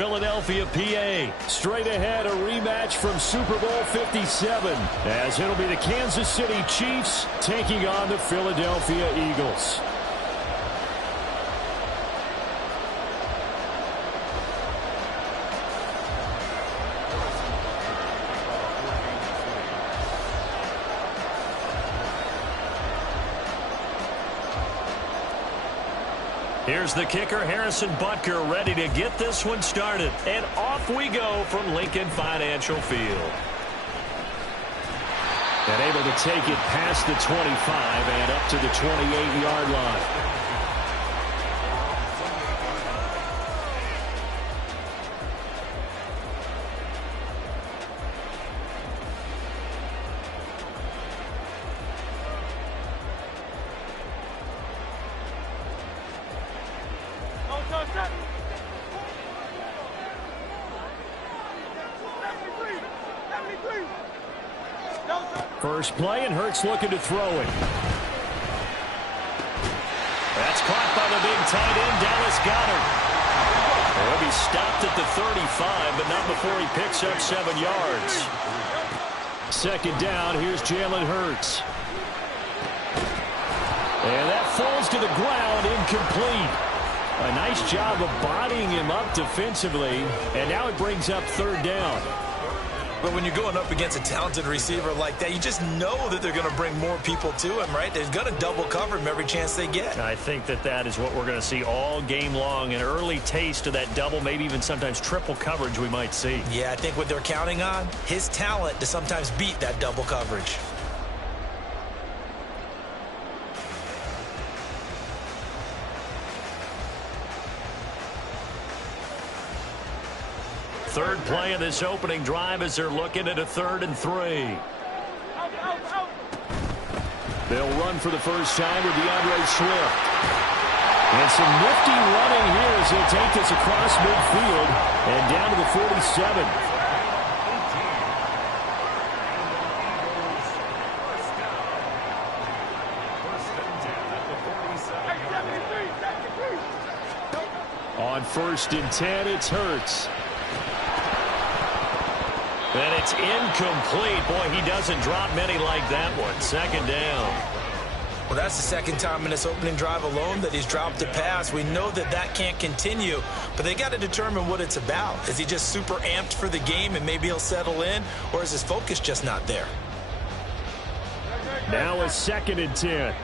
Philadelphia, PA. Straight ahead, a rematch from Super Bowl 57, as it'll be the Kansas City Chiefs taking on the Philadelphia Eagles. Here's the kicker, Harrison Butker, ready to get this one started. And off we go from Lincoln Financial Field. And able to take it past the 25 and up to the 28-yard line. First play, and Hurts looking to throw it. That's caught by the big tight end, Dallas Goedert. He'll be stopped at the 35, but not before he picks up 7 yards. Second down, here's Jalen Hurts. And that falls to the ground, incomplete. A nice job of bodying him up defensively, and now it brings up third down. But when you're going up against a talented receiver like that, you just know that they're going to bring more people to him, right? They're going to double cover him every chance they get. I think that is what we're going to see all game long. An early taste of that double, maybe even sometimes triple coverage we might see. Yeah, I think what they're counting on, his talent to sometimes beat that double coverage. Third play of this opening drive as they're looking at a 3rd and 3. They'll run for the first time with DeAndre Swift. And some nifty running here as he'll take this across midfield and down to the 47. On 1st and 10, it's Hurts. And it's incomplete. Boy, he doesn't drop many like that one. Second down. Well, that's the second time in this opening drive alone that he's dropped a pass. We know that can't continue, but they got to determine what it's about. Is he just super amped for the game and maybe he'll settle in, or is his focus just not there? Now a 2nd and 10.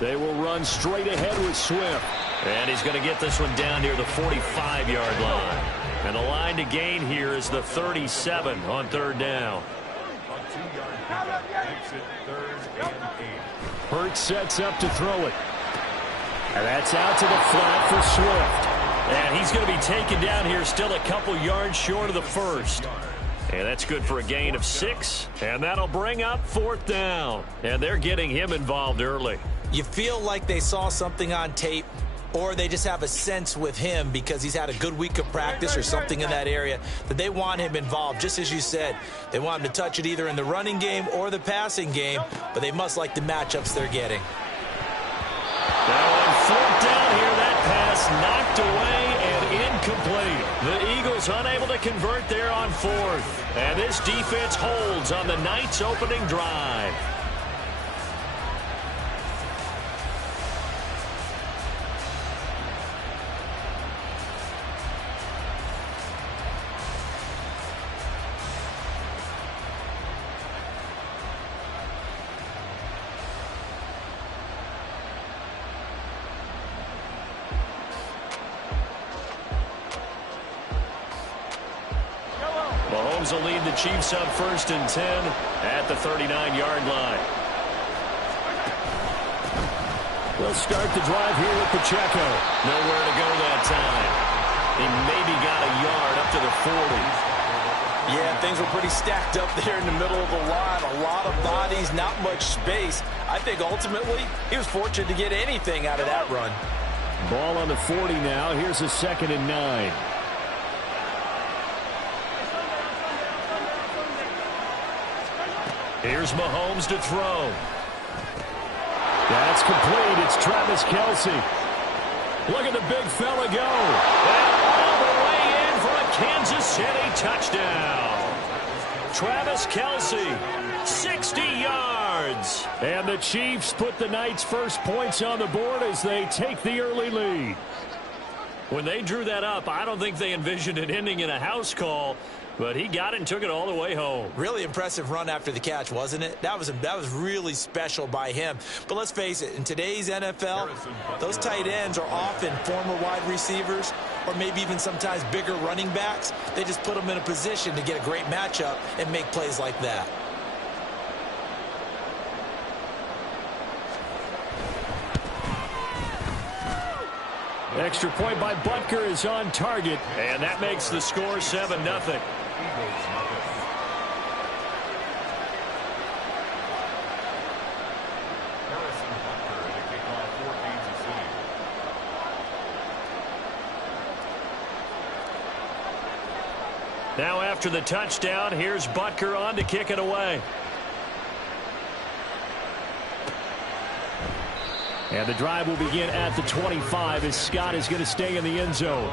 They will run straight ahead with Swift. And he's going to get this one down near the 45-yard line. And the line to gain here is the 37 on 3rd down. Hurts sets up to throw it. And that's out to the flat for Swift. And he's going to be taken down here still a couple yards short of the 1st. And that's good for a gain of 6. And that'll bring up 4th down. And they're getting him involved early. You feel like they saw something on tape, or they just have a sense with him because he's had a good week of practice or something in that area that they want him involved. Just as you said, they want him to touch it either in the running game or the passing game, but they must like the matchups they're getting. Now on 4th down here, that pass knocked away and incomplete. The Eagles unable to convert there on 4th. And this defense holds on the night's opening drive. Mahomes will lead the Chiefs up 1st and 10 at the 39-yard line. We'll start the drive here with Pacheco. Nowhere to go that time. He maybe got a yard up to the 40. Yeah, things were pretty stacked up there in the middle of the line. A lot of bodies, not much space. I think ultimately he was fortunate to get anything out of that run. Ball on the 40 now. Here's a 2nd and 9. Here's Mahomes to throw. That's complete. It's Travis Kelce. Look at the big fella go. And all the way in for a Kansas City touchdown. Travis Kelce, 60 yards. And the Chiefs put the Knights' first points on the board as they take the early lead. When they drew that up, I don't think they envisioned it ending in a house call, but he got it and took it all the way home. Really impressive run after the catch, wasn't it? That was really special by him. But let's face it, in today's NFL, those tight ends are often former wide receivers or maybe even sometimes bigger running backs. They just put them in a position to get a great matchup and make plays like that. Extra point by Butker is on target, and that makes the score 7-0. Now after the touchdown, here's Butker on to kick it away. And the drive will begin at the 25 as Scott is going to stay in the end zone.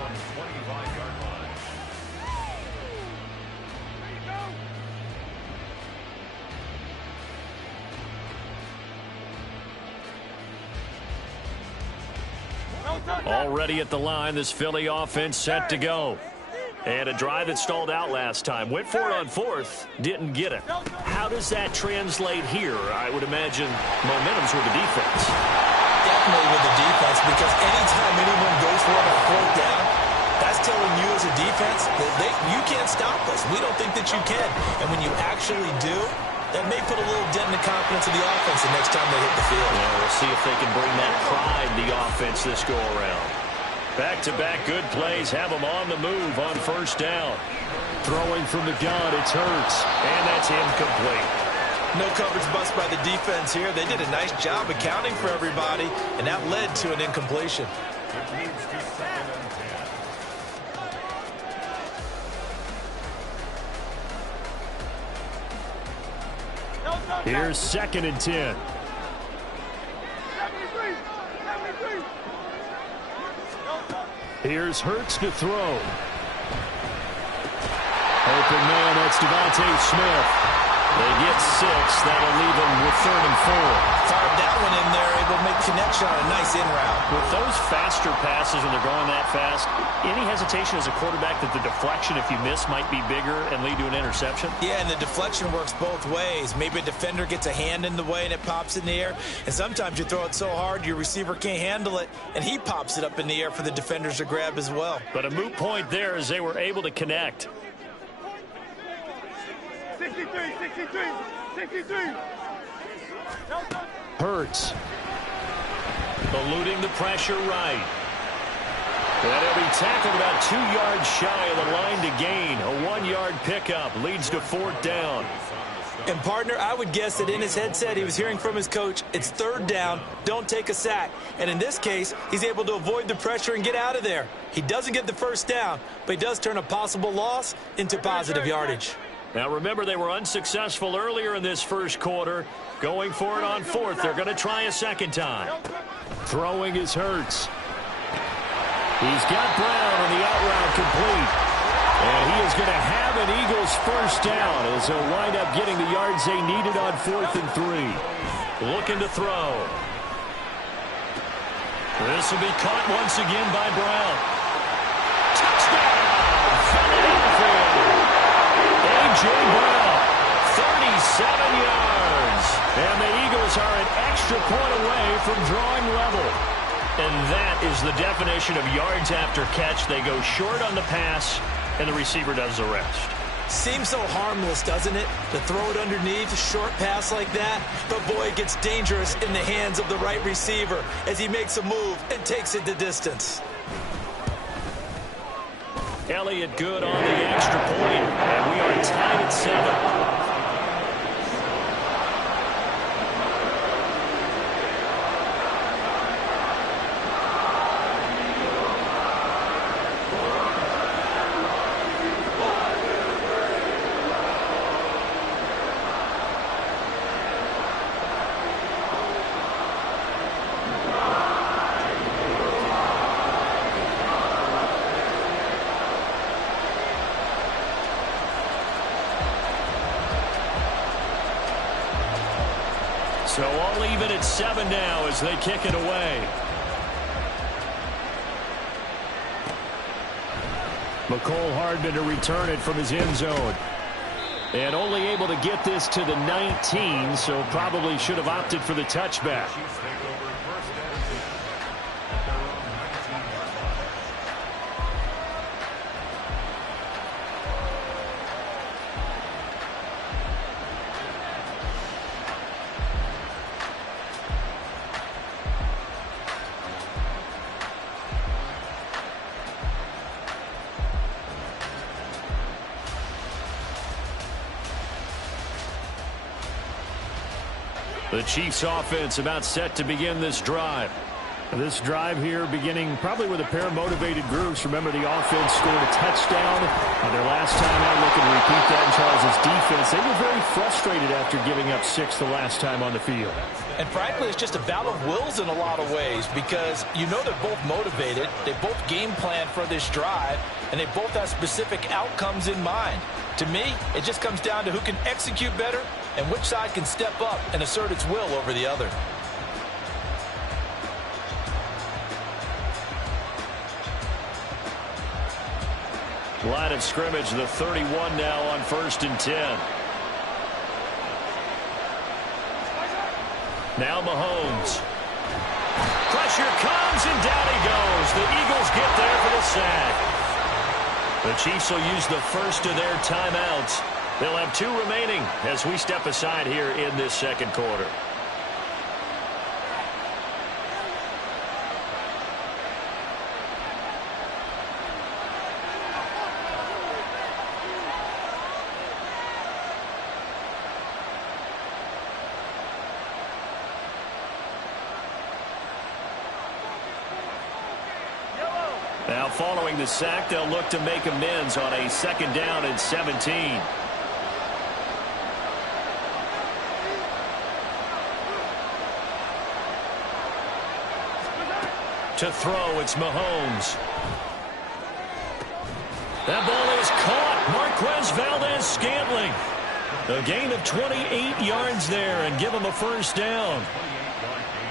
Already at the line, this Philly offense set to go. And a drive that stalled out last time. Went for it on fourth, didn't get it. How does that translate here? I would imagine momentum's with the defense. Definitely with the defense, because anytime anyone goes for it on fourth down, that's telling you as a defense that you can't stop us. We don't think that you can. And when you actually do, that may put a little dent in the confidence of the offense the next time they hit the field. Yeah, we'll see if they can bring that pride to the offense this go-around. Back-to-back good plays have them on the move on first down. Throwing from the gun, it's Hurts, and that's incomplete. No coverage bust by the defense here. They did a nice job accounting for everybody, and that led to an incompletion. Here's 2nd and 10. Here's Hurts to throw. Open man, that's Devontae Smith. They get 6. That'll leave them with 3rd and 4. Fired that one in there, able to make connection on a nice in route. With those faster passes when they're going that fast, any hesitation as a quarterback that the deflection, if you miss, might be bigger and lead to an interception? Yeah, and the deflection works both ways. Maybe a defender gets a hand in the way and it pops in the air. And sometimes you throw it so hard your receiver can't handle it, and he pops it up in the air for the defenders to grab as well. But a moot point there as they were able to connect. 63. Hurts. Eluding the pressure right. And he'll be tackled about 2 yards shy of the line to gain. A 1-yard pickup leads to 4th down. And, partner, I would guess that in his headset he was hearing from his coach, it's 3rd down, don't take a sack. And in this case, he's able to avoid the pressure and get out of there. He doesn't get the first down, but he does turn a possible loss into positive yardage. Now, remember, they were unsuccessful earlier in this first quarter. Going for it on 4th. They're going to try a 2nd time. Throwing is Hurts. He's got Brown on the out route complete. And he is going to have an Eagles first down as he'll wind up getting the yards they needed on 4th and 3. Looking to throw. This will be caught once again by Brown. Touchdown! Philadelphia! A.J. Brown, 37 yards. And the Eagles are an extra point away from drawing level. And that is the definition of yards after catch. They go short on the pass, and the receiver does the rest. Seems so harmless, doesn't it, to throw it underneath, a short pass like that? But, boy, it gets dangerous in the hands of the right receiver as he makes a move and takes it the distance. Elliott good on the extra point, and we are tied at 7. So all even at 7 now as they kick it away. McCole Hardman to return it from his end zone. And only able to get this to the 19, so probably should have opted for the touchback. The Chiefs offense about set to begin this drive. This drive here beginning probably with a pair of motivated groups. Remember, the offense scored a touchdown on their last time out. Looking to repeat that in Charles' defense. They were very frustrated after giving up 6 the last time on the field. And frankly, it's just a battle of wills in a lot of ways because you know they're both motivated. They both game plan for this drive, and they both have specific outcomes in mind. To me, it just comes down to who can execute better and which side can step up and assert its will over the other. Line of scrimmage, the 31 now on 1st and 10. Now Mahomes. Pressure comes, and down he goes. The Eagles get there for the sack. The Chiefs will use the first of their timeouts. They'll have 2 remaining as we step aside here in this second quarter. Now following the sack, they'll look to make amends on a 2nd down and 17. To throw, it's Mahomes. That ball is caught. Marquez Valdez-Scantling. A gain of 28 yards there and give him a 1st down.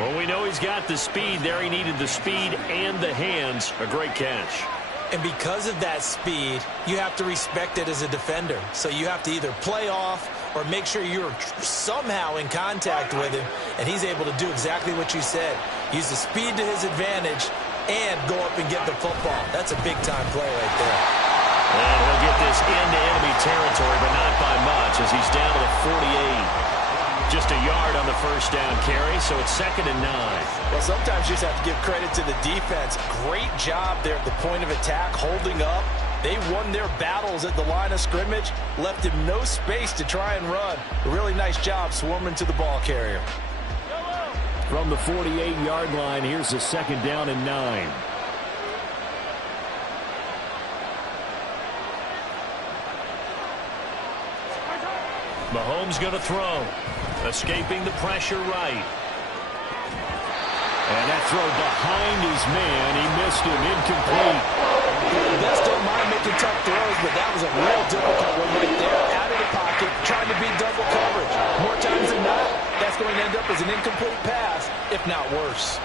Well, we know he's got the speed there. He needed the speed and the hands. A great catch. And because of that speed, you have to respect it as a defender. So you have to either play off or make sure you're somehow in contact with him, and he's able to do exactly what you said. Use the speed to his advantage and go up and get the football. That's a big-time play right there. And he'll get this into enemy territory, but not by much as he's down to the 48. Just a yard on the 1st down carry, so it's 2nd and 9. Well, sometimes you just have to give credit to the defense. Great job there at the point of attack, holding up. They won their battles at the line of scrimmage, left him no space to try and run. A really nice job swarming to the ball carrier. From the 48-yard line, here's the 2nd down and 9. Mahomes going to throw. Escaping the pressure right. And that throw behind his man. He missed him. Incomplete. The best don't mind making tough throws, but that was a real difficult one right there. Out of the pocket, trying to beat double coverage. More times than not, that's going to end up as an incomplete pass, if not worse.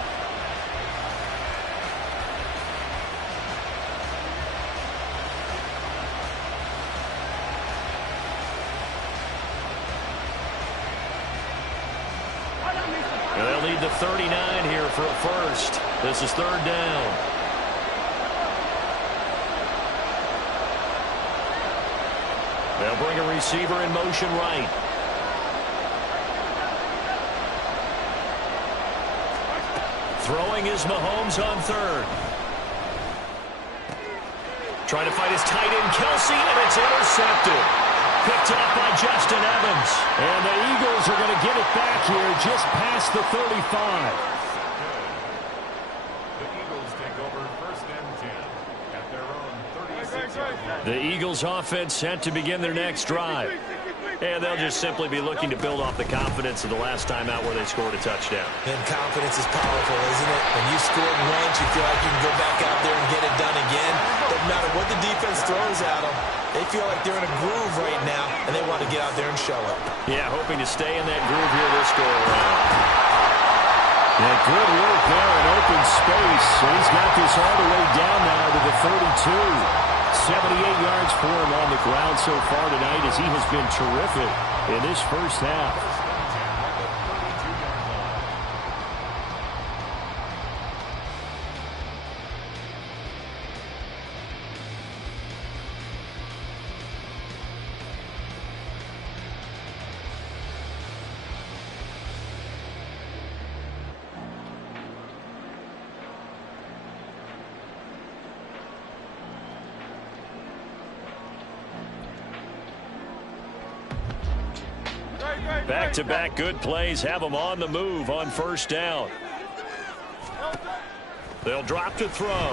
They'll need the 39 here for a 1st. This is 3rd down. They'll bring a receiver in motion right. Throwing is Mahomes on 3rd. Trying to fight his tight end, Kelsey, and it's intercepted. Picked up by Justin Evans. And the Eagles are going to get it back here just past the 35. The Eagles take over 1st and 10 at their own 36-yard line. The Eagles offense set to begin their next drive. And they'll just simply be looking to build off the confidence of the last time out where they scored a touchdown. And confidence is powerful, isn't it? When you scored once, you feel like you can go back out there and get it done again. Doesn't matter what the defense throws at them. They feel like they're in a groove right now, and they want to get out there and show it. Yeah, hoping to stay in that groove here this go around. Yeah, good work there in open space. So he's got this all the way down now to the 32. 78 yards for him on the ground so far tonight as he has been terrific in this first half. Back-to-back good plays have them on the move on first down. They'll drop to throw. Now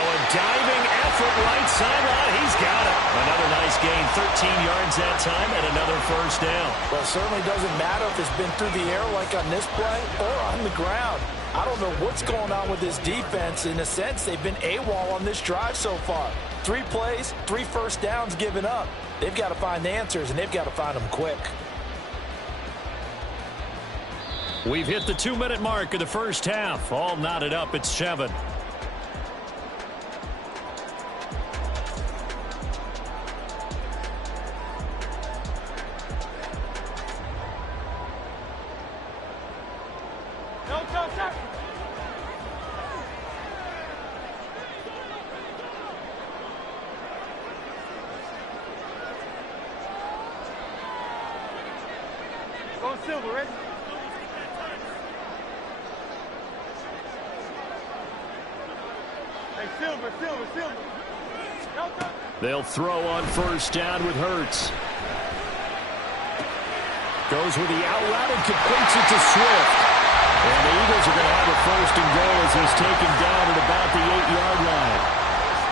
a diving effort right sideline. He's got it. Another nice gain. 13 yards that time and another first down. Well, it certainly doesn't matter if it's been through the air like on this play or on the ground. I don't know what's going on with this defense. In a sense, they've been AWOL on this drive so far. 3 plays, 3 first downs given up. They've got to find the answers, and they've got to find them quick. We've hit the 2-minute mark of the first half. All knotted up at 7. They'll throw on first down with Hurts. Goes with the out route and completes it to Swift. And the Eagles are going to have a first and goal as he's taken down at about the 8-yard line.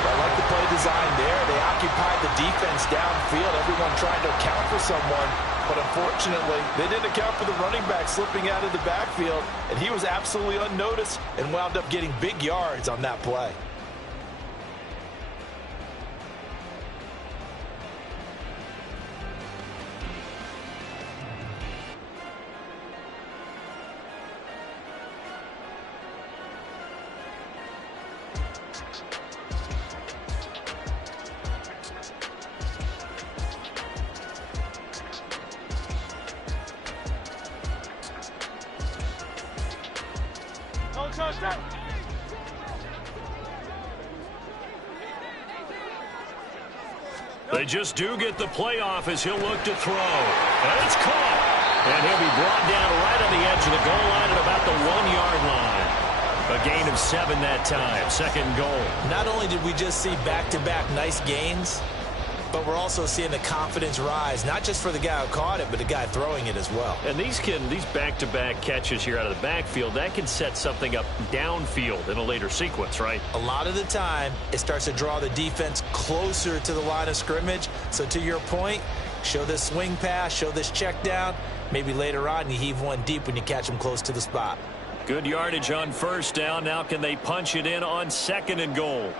I like the play design there. They occupied the defense downfield. Everyone trying to account for someone. But unfortunately, they didn't account for the running back slipping out of the backfield. And he was absolutely unnoticed and wound up getting big yards on that play. They just do get the playoff as he'll look to throw. And it's caught. And he'll be brought down right on the edge of the goal line at about the 1-yard line. A gain of 7 that time. Second goal. Not only did we just see back-to-back nice gains, but we're also seeing the confidence rise, not just for the guy who caught it, but the guy throwing it as well. And these back-to-back catches here out of the backfield, that can set something up downfield in a later sequence, right? A lot of the time, it starts to draw the defense closer to the line of scrimmage. So to your point, show this swing pass, show this check down. Maybe later on you heave one deep when you catch them close to the spot. Good yardage on first down. Now can they punch it in on second and goal?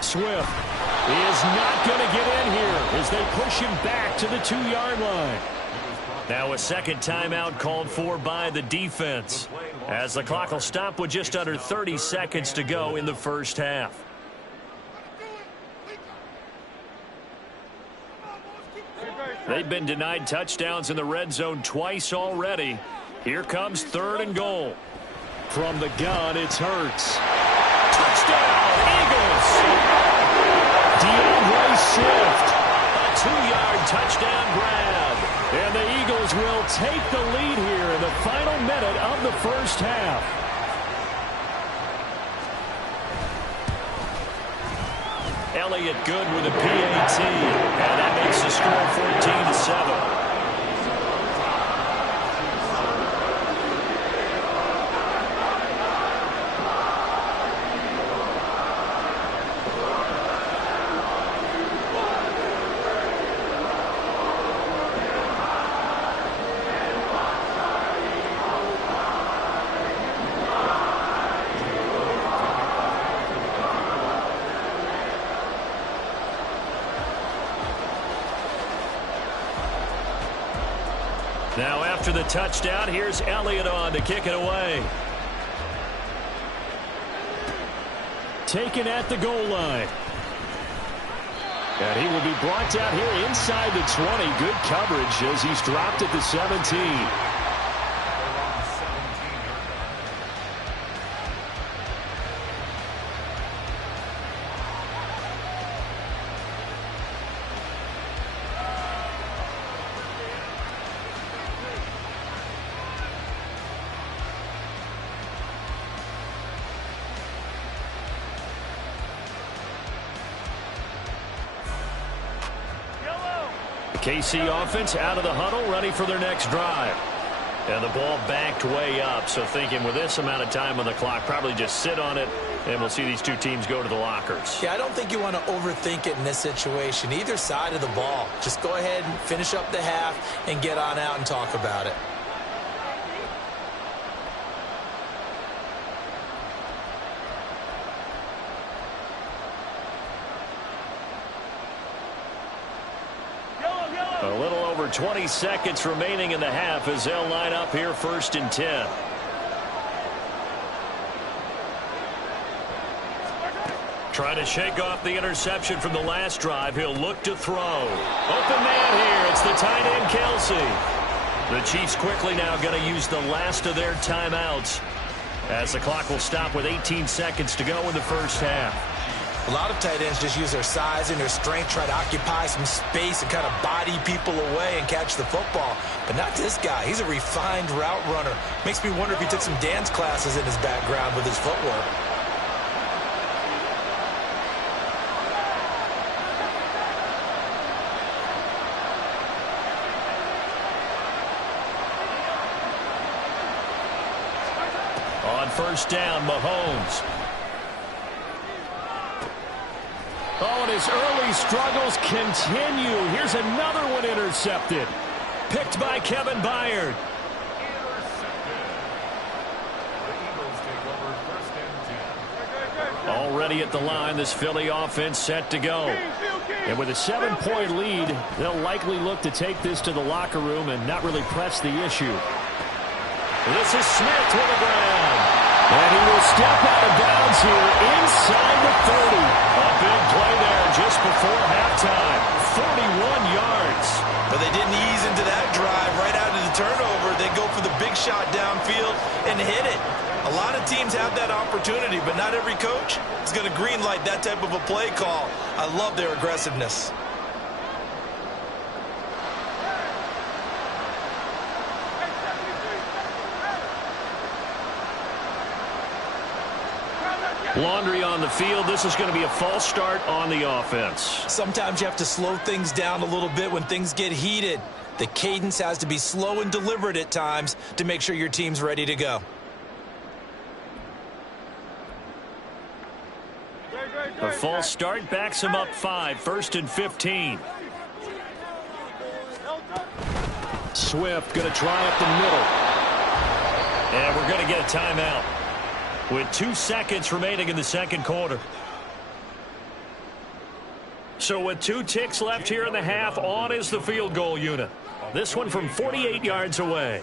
Swift is not going to get in here as they push him back to the 2-yard line. Now a second timeout called for by the defense as the clock will stop with just under 30 seconds to go in the first half. They've been denied touchdowns in the red zone twice already. Here comes third and goal. From the gun, it's Hurts. Touchdown, Eagles! DeAndre Swift, a 2-yard touchdown grab. And the Eagles will take the lead here in the final minute of the first half. Elliott good with a PAT, and that makes the score 14-7. Now after the touchdown, here's Elliott on to kick it away. Taken at the goal line. And he will be brought down here inside the 20. Good coverage as he's dropped at the 17. KC offense out of the huddle, ready for their next drive. And the ball backed way up, so thinking with this amount of time on the clock, probably just sit on it, and we'll see these two teams go to the lockers. Yeah, I don't think you want to overthink it in this situation. Either side of the ball. Just go ahead and finish up the half and get on out and talk about it. A little over 20 seconds remaining in the half as they'll line up here 1st and 10. Trying to shake off the interception from the last drive. He'll look to throw. Open man here. It's the tight end, Kelsey. The Chiefs quickly now going to use the last of their timeouts as the clock will stop with 18 seconds to go in the first half. A lot of tight ends just use their size and their strength, try to occupy some space and kind of body people away and catch the football. But not this guy. He's a refined route runner. Makes me wonder if he took some dance classes in his background with his footwork. On 1st down, Mahomes. Oh, and his early struggles continue. Here's another one intercepted. Picked by Kevin Byard. Already at the line, this Philly offense set to go. And with a 7-point lead, they'll likely look to take this to the locker room and not really press the issue. This is Smith with the ground. And he will step out of bounds here inside the 30. A big play there just before halftime. 41 yards. But they didn't ease into that drive right out of the turnover. They go for the big shot downfield and hit it. A lot of teams have that opportunity, but not every coach is going to green light that type of a play call. I love their aggressiveness. Laundry on the field. This is going to be a false start on the offense. Sometimes you have to slow things down a little bit when things get heated. The cadence has to be slow and deliberate at times to make sure your team's ready to go. A false start backs him up 5, 1st and 15. Swift going to try up the middle. And we're going to get a timeout with 2 seconds remaining in the second quarter. So with 2 ticks left here in the half, on is the field goal unit. This one from 48 yards away.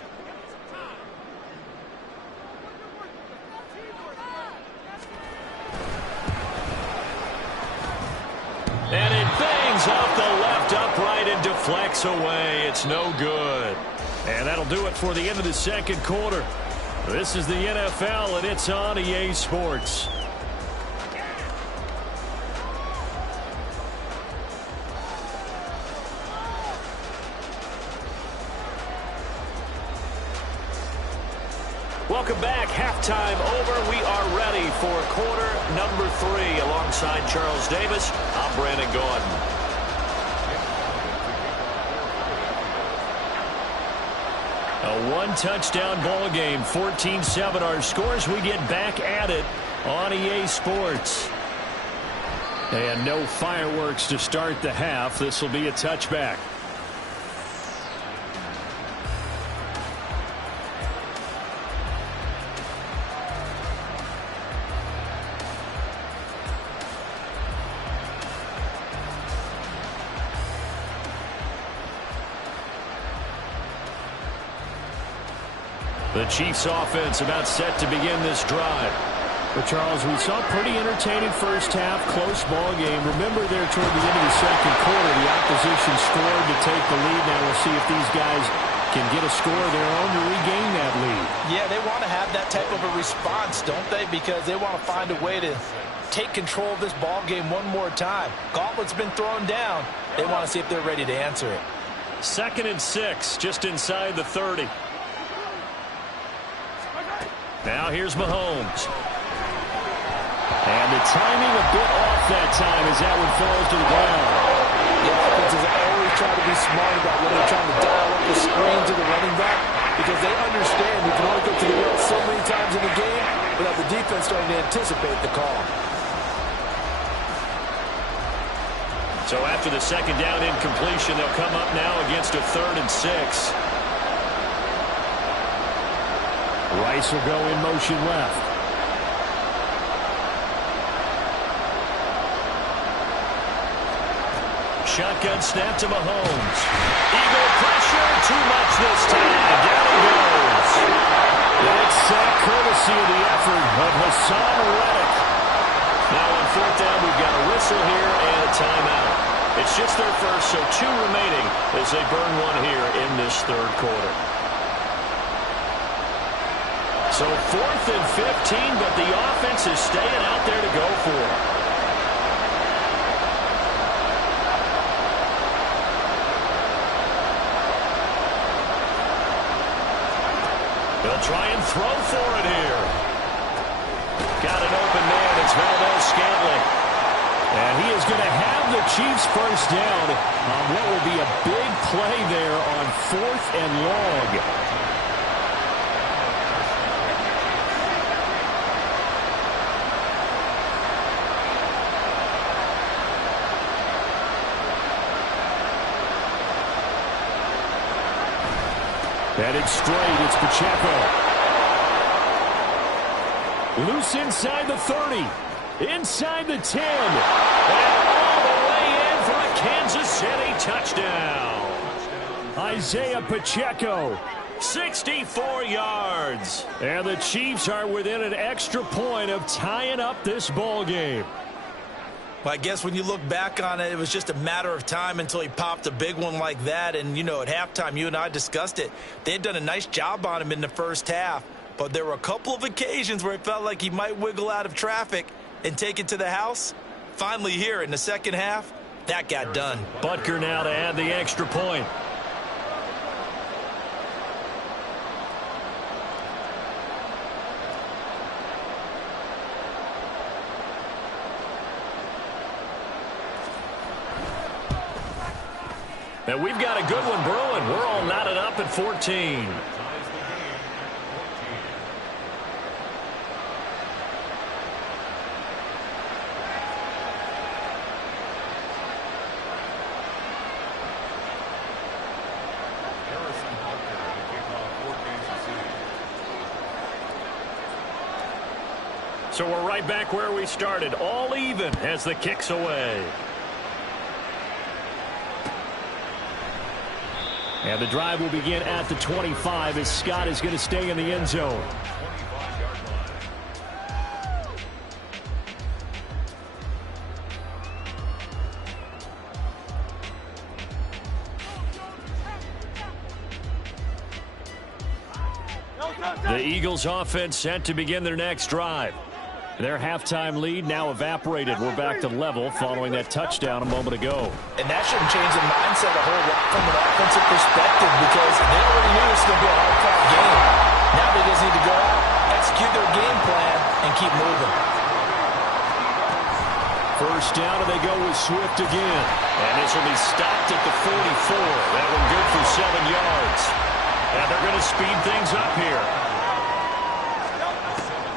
And it bangs off the left upright and deflects away. It's no good. And that'll do it for the end of the second quarter. This is the NFL, and it's on EA Sports. Welcome back. Halftime over. We are ready for quarter number 3. Alongside Charles Davis, I'm Brandon Gordon. A 1-touchdown ball game, 14-7 our scores. We get back at it on EA Sports. And no fireworks to start the half. This will be a touchback. The Chiefs offense about set to begin this drive. Well, Charles, we saw a pretty entertaining first half, close ball game. Remember there toward the end of the second quarter, the opposition scored to take the lead. Now we'll see if these guys can get a score of their own to regain that lead. Yeah, they want to have that type of a response, don't they? Because they want to find a way to take control of this ball game one more time. Gauntlet's been thrown down. They want to see if they're ready to answer it. 2nd and 6, just inside the 30. Now here's Mahomes. And the timing a bit off that time as that one falls to the ground. The offenses always try to be smart about when they're trying to dial up the screen to the running back, because they understand you can only get to the well so many times in the game without the defense starting to anticipate the call. So after the 2nd down incompletion, they'll come up now against a 3rd and 6. Rice will go in motion left. Shotgun snap to Mahomes. Eagle pressure, too much this time. Down he goes. That sack courtesy of the effort of Hassan Reddick. Now on 4th down, we've got a whistle here and a timeout. It's just their first, so 2 remaining as they burn one here in this 3rd quarter. So 4th and 15, but the offense is staying out there to go for it. They'll try and throw for it here. Got an open man. It's Valdez-Scantling. And he is going to have the Chiefs first down on what will be a big play there on 4th and long. Headed straight, it's Pacheco. Loose inside the 30. Inside the 10. And all the way in for a Kansas City touchdown. Isaiah Pacheco. 64 yards. And the Chiefs are within an extra point of tying up this ball game. Well, I guess when you look back on it, it was just a matter of time until he popped a big one like that. And, you know, at halftime, you and I discussed it. They had done a nice job on him in the first half. But there were a couple of occasions where it felt like he might wiggle out of traffic and take it to the house. Finally here in the second half, that got done. Butker now to add the extra point. And we've got a good one brewing. We're all knotted up at 14. So we're right back where we started, all even as the kick's away. And the drive will begin at the 25 as Scott is going to stay in the end zone. The Eagles offense set to begin their next drive. Their halftime lead now evaporated. We're back to level following that touchdown a moment ago. And that shouldn't change the mindset a whole lot from an offensive perspective, because they already knew this was going to be a hard-fought game. Now they just need to go out, execute their game plan, and keep moving. First down, and they go with Swift again. And this will be stopped at the 44. That one good for 7 yards. And they're going to speed things up here.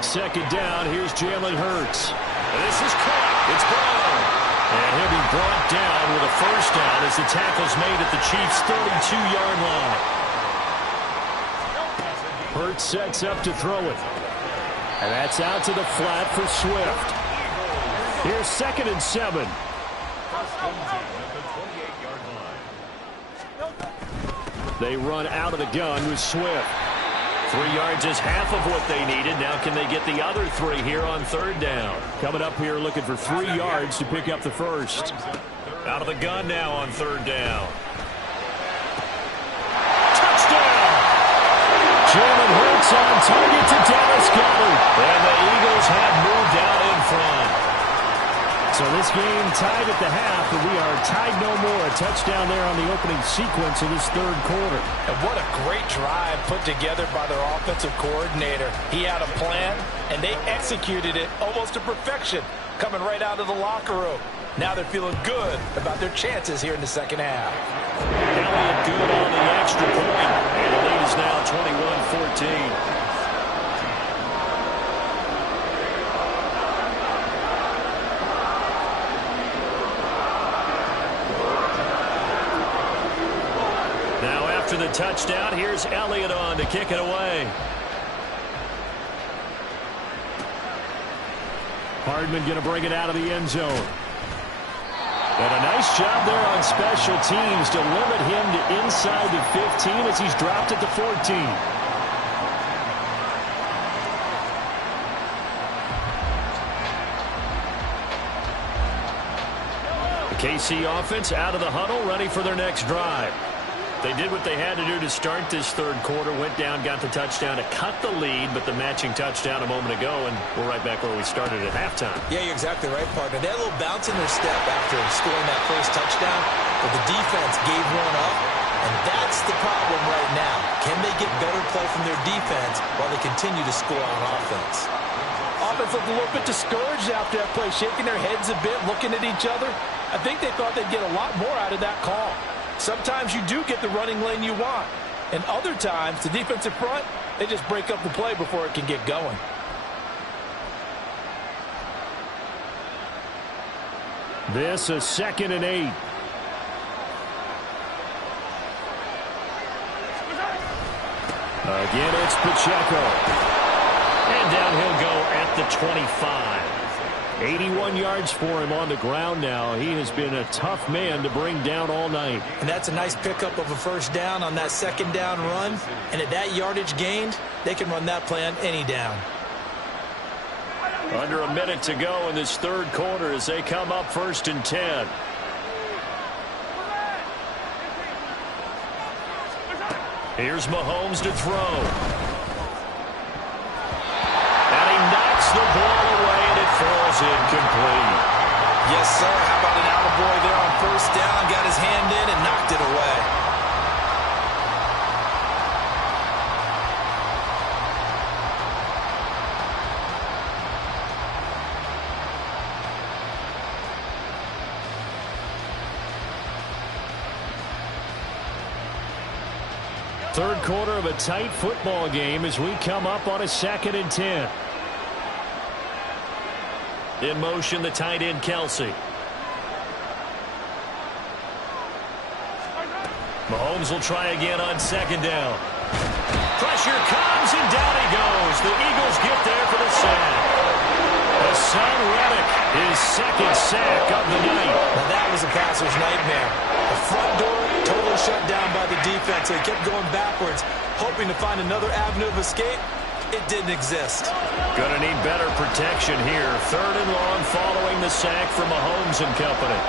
Second down, here's Jalen Hurts. This is caught. It's Brown. And he'll be brought down with a first down as the tackle's made at the Chiefs' 32-yard line. Hurts sets up to throw it. And that's out to the flat for Swift. Here's 2nd and 7. They run out of the gun with Swift. 3 yards is half of what they needed. Now can they get the other 3 here on 3rd down? Coming up here looking for 3 yards to pick up the first. Out of the gun now on 3rd down. Touchdown! Jalen Hurts on target to Dallas Goedert. And the Eagles have moved out in front. So this game tied at the half, and we are tied no more. A touchdown there on the opening sequence of this 3rd quarter. And what a great drive put together by their offensive coordinator. He had a plan, and they executed it almost to perfection, coming right out of the locker room. Now they're feeling good about their chances here in the 2nd half. Elliott good on the extra point, and the lead is now 21-14. After the touchdown, here's Elliott on to kick it away. Hardman going to bring it out of the end zone. And a nice job there on special teams to limit him to inside the 15 as he's dropped at the 14. The KC offense out of the huddle, ready for their next drive. They did what they had to do to start this 3rd quarter, went down, got the touchdown to cut the lead, but the matching touchdown a moment ago, and we're right back where we started at halftime. Yeah, you're exactly right, partner. They had a little bounce in their step after scoring that first touchdown, but the defense gave one up, and that's the problem right now. Can they get better play from their defense while they continue to score on offense? Offense looked a little bit discouraged after that play, shaking their heads a bit, looking at each other. I think they thought they'd get a lot more out of that call. Sometimes you do get the running lane you want. And other times, the defensive front, they just break up the play before it can get going. This is 2nd and 8. Again, it's Pacheco. And down he'll go at the 25. 81 yards for him on the ground now. He has been a tough man to bring down all night. And that's a nice pickup of a 1st down on that 2nd down run. And at that yardage gained, they can run that play on any down. Under a minute to go in this 3rd quarter as they come up 1st and 10. Here's Mahomes to throw. And he knocks the ball away, and it falls incomplete. Yes, sir. How about an attaboy there on 1st down? Got his hand in and knocked it away. Third quarter of a tight football game as we come up on a 2nd and 10. In motion, the tight end, Kelsey. Mahomes will try again on 2nd down. Pressure comes, and down he goes. The Eagles get there for the sack. Hassan Reddick, his 2nd sack of the night. Now that was a passer's nightmare. The front door totally shut down by the defense. They kept going backwards, hoping to find another avenue of escape. It didn't exist. Gonna need better protection here. 3rd and long following the sack from Mahomes and company.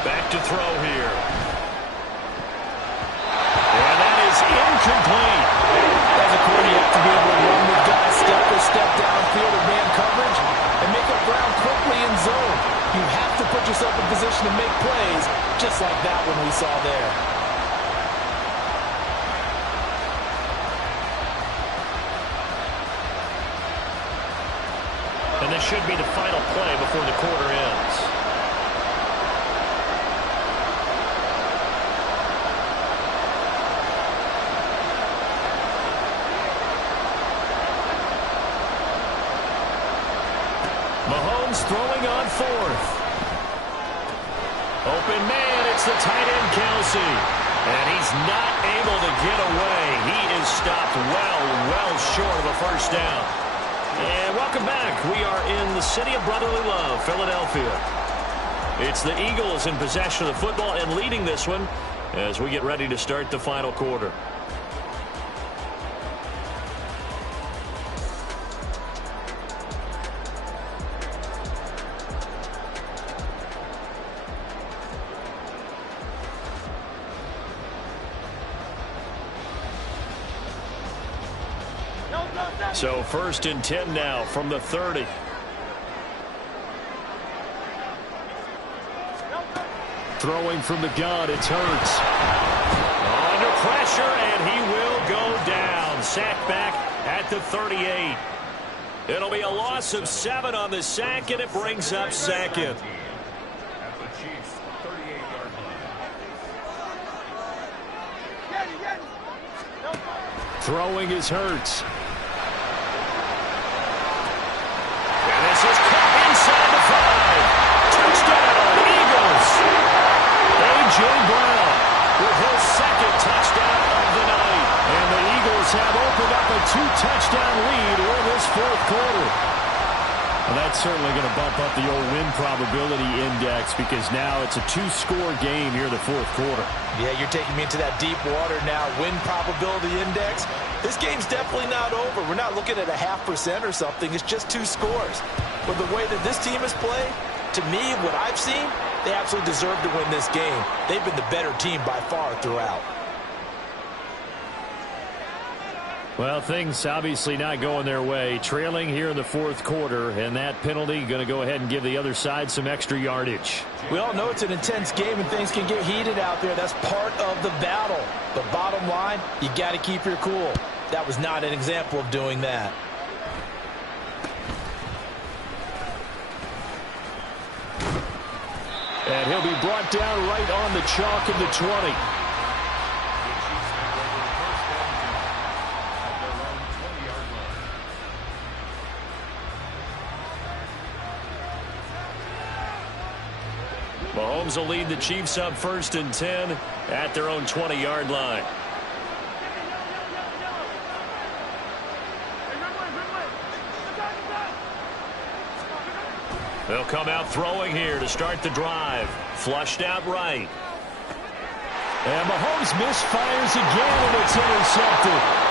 Back to throw here. And that is incomplete. As a corner, you have to be able to run with guys step or step downfield or man coverage and make up ground quickly in zone. You have to put yourself in position to make plays, just like that one we saw there. And this should be the final play before the quarter ends. Mahomes throwing on 4th. Open man, it's the tight end, Kelsey. And he's not able to get away. He is stopped well short of a 1st down. And welcome back. We are in the city of brotherly love, Philadelphia. It's the Eagles in possession of the football and leading this one as we get ready to start the final quarter. So 1st and 10 now from the 30. Throwing from the gun, it's Hurts. Under pressure, and he will go down. Sacked back at the 38. It'll be a loss of 7 on the sack, and it brings up 2nd. At the Chiefs' 38-yard line. Throwing is Hurts. And this is caught inside the 5. Touchdown, Eagles. A.J. Brown with his 2nd touchdown of the night. And the Eagles have opened up a 2-touchdown lead in this 4th quarter. Well, that's certainly going to bump up the old win probability index because now it's a 2-score game here in the 4th quarter. Yeah, you're taking me into that deep water now. Win probability index. This game's definitely not over. We're not looking at a 0.5% or something. It's just 2 scores. But the way that this team has played, to me, what I've seen, they absolutely deserve to win this game. They've been the better team by far throughout. Well, things obviously not going their way. Trailing here in the 4th quarter, and that penalty going to go ahead and give the other side some extra yardage. We all know it's an intense game and things can get heated out there. That's part of the battle. But bottom line, you got to keep your cool. That was not an example of doing that. And he'll be brought down right on the chalk of the 20. Mahomes will lead the Chiefs up 1st and 10 at their own 20-yard line. They'll come out throwing here to start the drive. Flushed out right. And Mahomes misfires again, and it's intercepted.